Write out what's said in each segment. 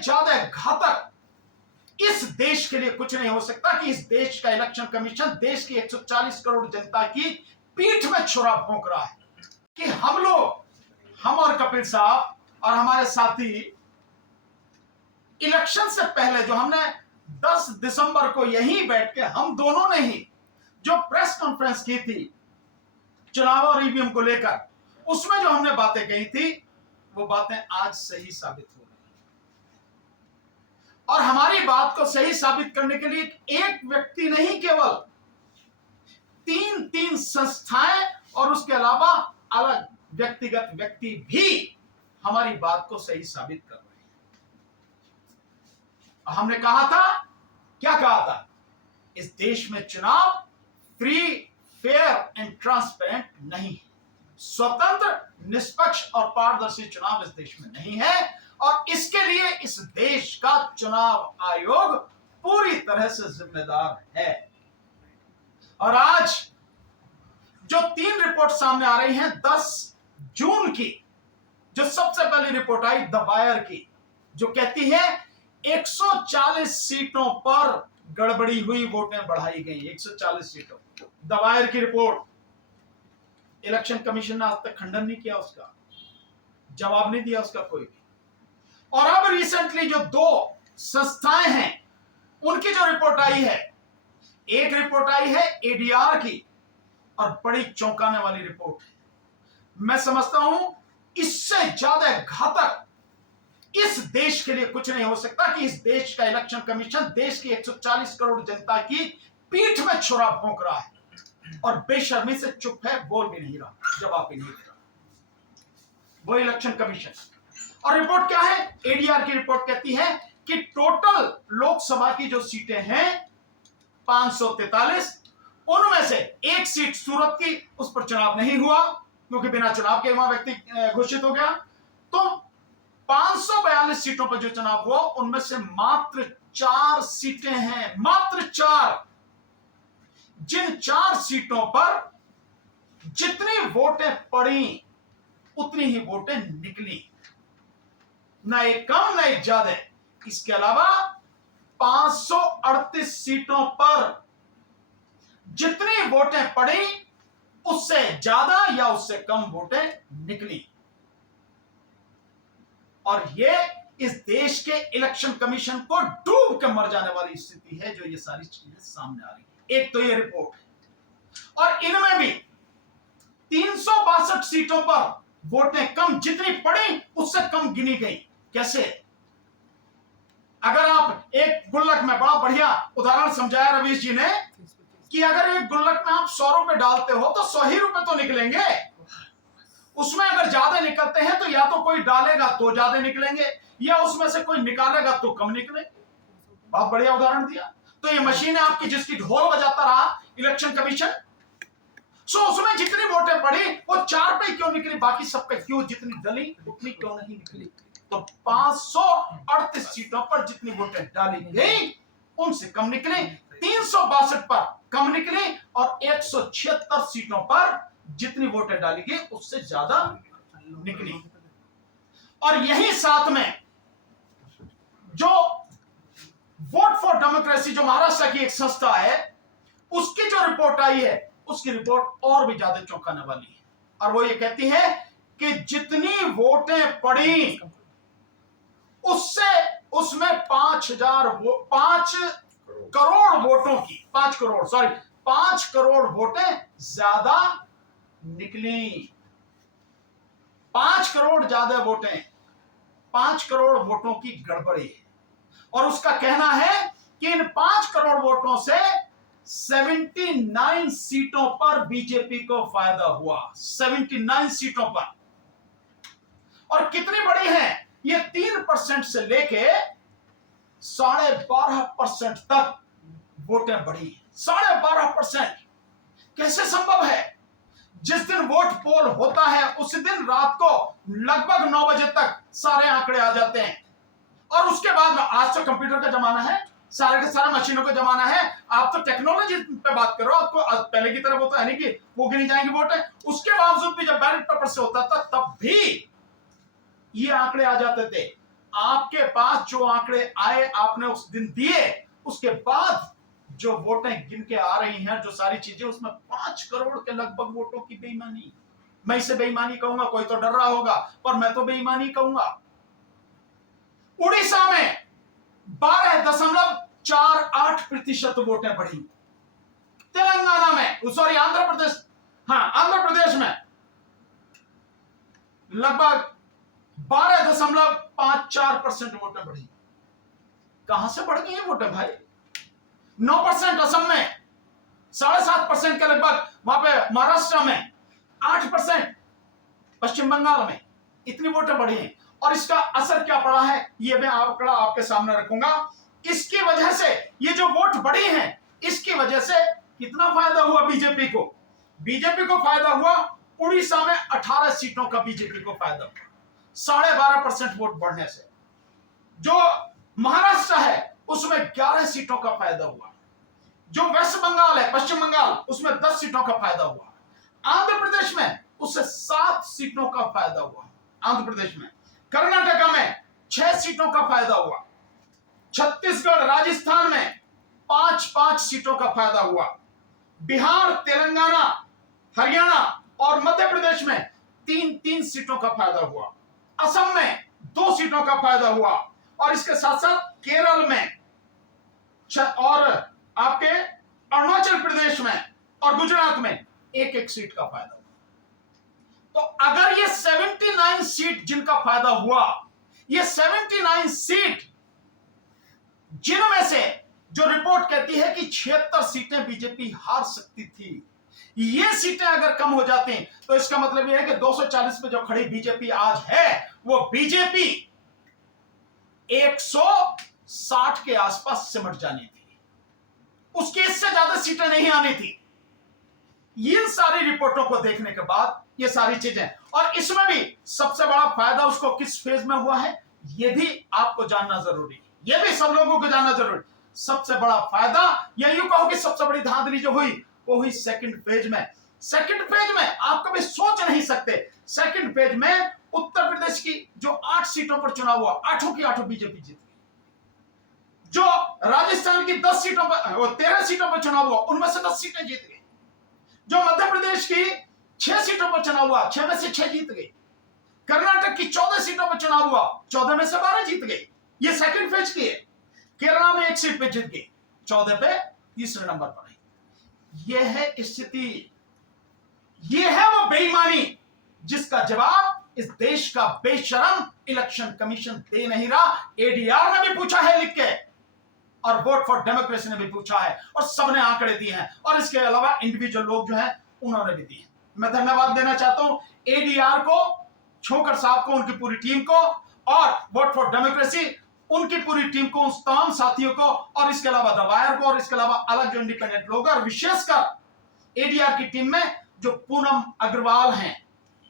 ज्यादा घातक इस देश के लिए कुछ नहीं हो सकता कि इस देश का इलेक्शन कमीशन देश की 140 करोड़ जनता की पीठ में छुरा भोंक रहा है कि हम लोग, हम और कपिल साहब और हमारे साथी इलेक्शन से पहले जो हमने 10 दिसंबर को यहीं बैठ के हम दोनों ने ही जो प्रेस कॉन्फ्रेंस की थी चुनाव और ईवीएम को लेकर, उसमें जो हमने बातें कही थी वो बातें आज सही साबित हो रही हैं। और हमारी बात को सही साबित करने के लिए एक व्यक्ति नहीं, केवल तीन संस्थाएं और उसके अलावा अलग व्यक्तिगत व्यक्ति भी हमारी बात को सही साबित कर रहे हैं। हमने कहा था, क्या कहा था? इस देश में चुनाव फ्री, फेयर एंड ट्रांसपेरेंट नहीं है। स्वतंत्र, निष्पक्ष और पारदर्शी चुनाव इस देश में नहीं है और इसके लिए इस देश का चुनाव आयोग पूरी तरह से जिम्मेदार है। और आज जो 3 रिपोर्ट सामने आ रही हैं 10 जून की, जो सबसे पहली रिपोर्ट आई द वायर की, जो कहती है 140 सीटों पर गड़बड़ी हुई, वोटें बढ़ाई गई 140 सीटों। द वायर की रिपोर्ट, इलेक्शन कमीशन ने आज तक खंडन नहीं किया, उसका जवाब नहीं दिया उसका कोई भी। और अब रिसेंटली जो 2 संस्थाएं हैं उनकी जो रिपोर्ट आई है, एक रिपोर्ट आई है एडीआर की और बड़ी चौंकाने वाली रिपोर्ट है। मैं समझता हूं इससे ज्यादा घातक इस देश के लिए कुछ नहीं हो सकता कि इस देश का इलेक्शन कमीशन देश की 140 करोड़ जनता की पीठ में छुरा भोंक रहा है और बेशर्मी से चुप है, बोल भी नहीं रहा, जवाब भी नहीं दे रहा वो इलेक्शन कमीशन। और रिपोर्ट क्या है? एडीआर की रिपोर्ट कहती है कि टोटल लोकसभा की जो सीटें हैं 543, उनमें से एक सीट सूरत की, उस पर चुनाव नहीं हुआ क्योंकि बिना चुनाव के वहां व्यक्ति घोषित हो गया। तो 542 सीटों पर जो चुनाव हुआ उनमें से मात्र 4 सीटें हैं, मात्र 4। जिन 4 सीटों पर जितनी वोटें पड़ी उतनी ही वोटें निकली, ना एक कम ना एक ज्यादा। इसके अलावा 538 सीटों पर जितनी वोटें पड़ी उससे ज्यादा या उससे कम वोटें निकली। और ये इस देश के इलेक्शन कमीशन को डूब के मर जाने वाली स्थिति है जो ये सारी चीजें सामने आ रही है। एक तो ये रिपोर्ट है और इनमें भी 362 सीटों पर वोटें कम, जितनी पड़ी उससे कम गिनी गई। कैसे? अगर आप एक गुल्लक में, बड़ा बढ़िया उदाहरण समझाया रवीश जी ने, कि अगर एक गुल्लक में आप 100 रुपए डालते हो तो 100 ही रुपए तो निकलेंगे। उसमें अगर ज्यादा निकलते हैं तो या तो कोई डालेगा तो ज्यादा निकलेंगे या उसमें से कोई निकालेगा तो कम निकले। बहुत बढ़िया उदाहरण दिया। तो ये मशीन है आपकी जिसकी ढोल बजाता रहा इलेक्शन कमीशन। सो उसमें जितनी वोटें पड़ी वो 4 पे क्यों निकली, बाकी सब पे क्यों जितनी डली उतनी क्यों नहीं निकली? तो 538 सीटों पर जितनी वोटें डाली गई उनसे कम निकली, 362 पर कम निकली और 176 सीटों पर जितनी वोटें डाली गई उससे ज्यादा निकली। और यही साथ में जो वोट फॉर डेमोक्रेसी जो महाराष्ट्र की एक संस्था है उसकी जो रिपोर्ट आई है उसकी रिपोर्ट और भी ज्यादा चौंकाने वाली है। और वो ये कहती है कि जितनी वोटें पड़ी उससे उसमें 5 करोड़ वोटों की 5 करोड़ वोटें ज्यादा निकली। 5 करोड़ ज्यादा वोटें, 5 करोड़ वोटों की गड़बड़ी है। और उसका कहना है कि इन 5 करोड़ वोटों से 79 सीटों पर बीजेपी को फायदा हुआ, 79 सीटों पर। और कितनी बड़ी है ये? 3% से लेके 12.5% तक वोटें बढ़ी। 12.5%। कैसे संभव है? जिस दिन वोट पोल होता है उस दिन रात को लगभग 9 बजे तक सारे आंकड़े आ जाते हैं और उसके बाद, आज तो कंप्यूटर का जमाना है, सारे के सारा मशीनों का जमाना है, आप तो टेक्नोलॉजी पे बात करो, आपको पहले की तरह होता है नहीं कि वो गिनी जाएंगी वोटें। उसके बावजूद भी जब बैलेट पेपर से होता था तब भी ये आंकड़े आ जाते थे आपके पास जो आंकड़े आए आपने उस दिन दिए, उसके बाद जो वोटें गिन के आ रही हैं, जो सारी चीजें, उसमें 5 करोड़ के लगभग वोटों की बेईमानी। मैं इसे बेईमानी कहूंगा, कोई तो डर रहा होगा, पर मैं तो बेईमानी कहूंगा। उड़ीसा में 12.48% वोटें बढ़ी। तेलंगाना में, सॉरी आंध्र प्रदेश, हाँ आंध्र प्रदेश में लगभग 12.54% वोटें बढ़ी। कहां से बढ़ गई है वोटें भाई? 9% असम में, 7.5% के लगभग वहां पे महाराष्ट्र में, 8% पश्चिम बंगाल में, इतनी वोटें बढ़ी हैं। और इसका असर क्या पड़ा है ये मैं आंकड़ा आपके सामने रखूंगा। इसकी वजह से ये जो वोट बढ़ी हैं, इसकी वजह से कितना फायदा हुआ बीजेपी को? बीजेपी को फायदा हुआ, उड़ीसा में 18 सीटों का बीजेपी को फायदा हुआ 12.5% वोट बढ़ने से। जो महाराष्ट्र है उसमें 11 सीटों का फायदा हुआ। जो वेस्ट बंगाल है, पश्चिम बंगाल, उसमें 10 सीटों का फायदा हुआ। आंध्र प्रदेश में उससे 7 सीटों का फायदा हुआ आंध्र प्रदेश में। कर्नाटका में 6 सीटों का फायदा हुआ। छत्तीसगढ़, राजस्थान में 5-5 सीटों का फायदा हुआ। बिहार, तेलंगाना, हरियाणा और मध्य प्रदेश में 3-3 सीटों का फायदा हुआ। असम में 2 सीटों का फायदा हुआ। और इसके साथ साथ केरल में और आपके अरुणाचल प्रदेश में और गुजरात में 1-1 सीट का फायदा हुआ। तो अगर ये 79 सीट जिनका फायदा हुआ, ये 79 सीट जिनमें से जो रिपोर्ट कहती है कि 76 सीटें बीजेपी हार सकती थी, ये सीटें अगर कम हो जाती तो इसका मतलब यह है कि 240 पे जो खड़ी बीजेपी आज है, वो बीजेपी 160 के आसपास सिमट जानी थी। उसकी इससे ज्यादा सीटें नहीं आनी थी। इन सारी रिपोर्टों को देखने के बाद ये सारी चीजें, और इसमें भी सबसे बड़ा फायदा उसको किस फेज में हुआ है ये भी आपको जानना जरूरी है। ये भी सब लोगों को जानना जरूरी। सबसे बड़ा फायदा, या यूं कहो कि सबसे बड़ी धांधली जो हुई वो हुई सेकंड फेज में। सेकंड फेज में आप कभी सोच नहीं सकते, सेकंड फेज में उत्तर प्रदेश की जो 8 सीटों पर चुनाव हुआ, 8 की 8 बीजेपी जीत गई। जो राजस्थान की 10 सीटों पर, 13 सीटों पर चुनाव हुआ, उनमें से 10 सीटें जीत गई। जो मध्य प्रदेश की 6 सीटों पर चुनाव हुआ, 6 में से 6 जीत गई। कर्नाटक की 14 सीटों पर चुनाव हुआ, 14 में से 12 जीत गई। ये सेकंड फेज की है। केरला में 1 सीट पे जीत गई, 14 पे तीसरे नंबर पर है। यह है स्थिति, यह है वो बेईमानी जिसका जवाब इस देश का बेशरम इलेक्शन कमीशन दे नहीं रहा। एडीआर ने भी पूछा है लिख के, और वोट फॉर डेमोक्रेसी ने भी पूछा है, और सबने आंकड़े दिए हैं, और इसके अलावा इंडिविजुअल लोग जो हैं उन्होंने भी दिए हैं। मैं धन्यवाद देना चाहता हूं एडीआर को, छोकर साहब को, उनकी पूरी टीम को, और वोट फॉर डेमोक्रेसी उनकी पूरी टीम को, उन तमाम साथियों को, और इसके अलावा द वायर को, और इसके अलावा अलग जो इंडिपेंडेंट लोग, और विशेषकर एडीआर की टीम में जो पूनम अग्रवाल हैं,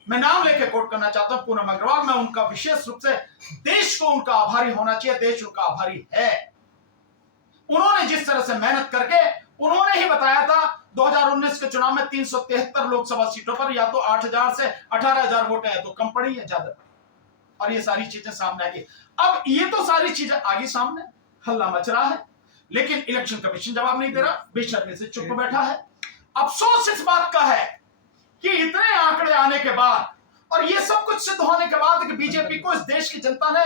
मैं नाम लेके कोट करना चाहता हूं, पूनम अग्रवाल। मैं उनका विशेष रूप से, देश को उनका आभारी होना चाहिए, देश उनका आभारी है। उन्होंने जिस तरह से मेहनत करके, उन्होंने ही बताया था 2019 के चुनाव में 373 लोकसभा सीटों पर या तो 8,000 से 18,000 वोटें हैं, तो कम पड़ी है ज्यादा पड़ी, और ये सारी चीजें सामने आ गई। अब ये तो सारी चीजें आगे सामने, हल्ला मच रहा है, लेकिन इलेक्शन कमीशन जवाब नहीं दे रहा, बेशर्मी से चुप बैठा है। अफसोस इस बात का है कि इतने आंकड़े आने के बाद और ये सब कुछ सिद्ध होने के बाद कि बीजेपी को इस देश की जनता ने